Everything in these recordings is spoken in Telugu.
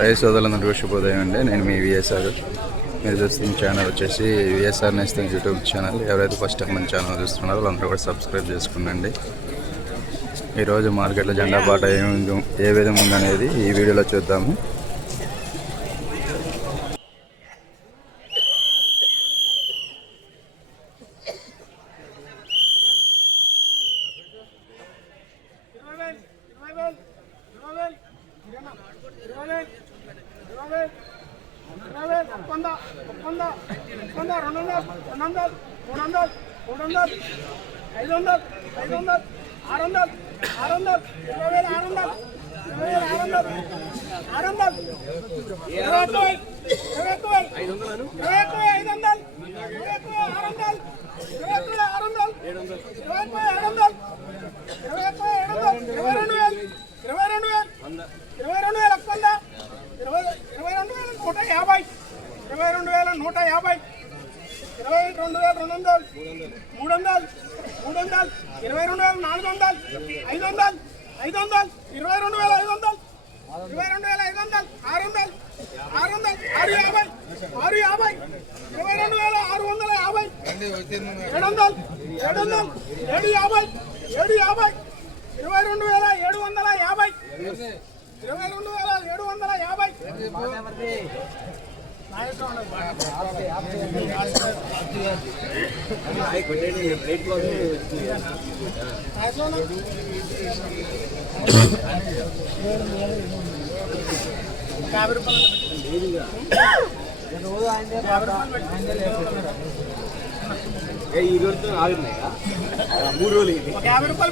రైతు సోదరులందరికీ శుభోదయం అండి. నేను మీ విఎస్ఆర్. మీరు చూస్తున్న ఛానల్ వచ్చేసి విఎస్ఆర్ నేస్తం యూట్యూబ్ ఛానల్. ఎవరైతే ఫస్ట్ టైం మన ఛానల్ చూస్తున్నారో వాళ్ళందరూ కూడా సబ్స్క్రైబ్ చేసుకునండి. ఈరోజు మార్కెట్లో జెండా పాట ఏ విధంగా ఉందనేది ఈ వీడియోలో చూద్దాము.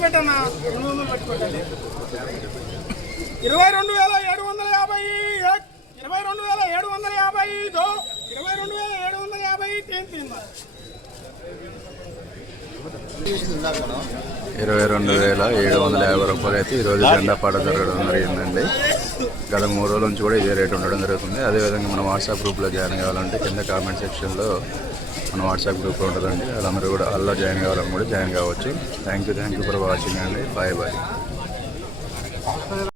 పెట్టన్నా 22,750 రూపాయలు అయితే ఈరోజు జెండా పాట జరగడం జరిగిందండి. గత 3 రోజుల నుంచి కూడా ఇదే రేటు ఉండడం జరుగుతుంది. అదేవిధంగా మన వాట్సాప్ గ్రూప్లో జాయిన్ కావాలంటే కింద కామెంట్ సెక్షన్లో మన వాట్సాప్ గ్రూప్ ఉంటుందండి. వాళ్ళందరూ కూడా అలా జాయిన్ కావాలని కూడా జాయిన్ కావచ్చు. థ్యాంక్ యూ ఫర్ వాచింగ్ అండి. బాయ్.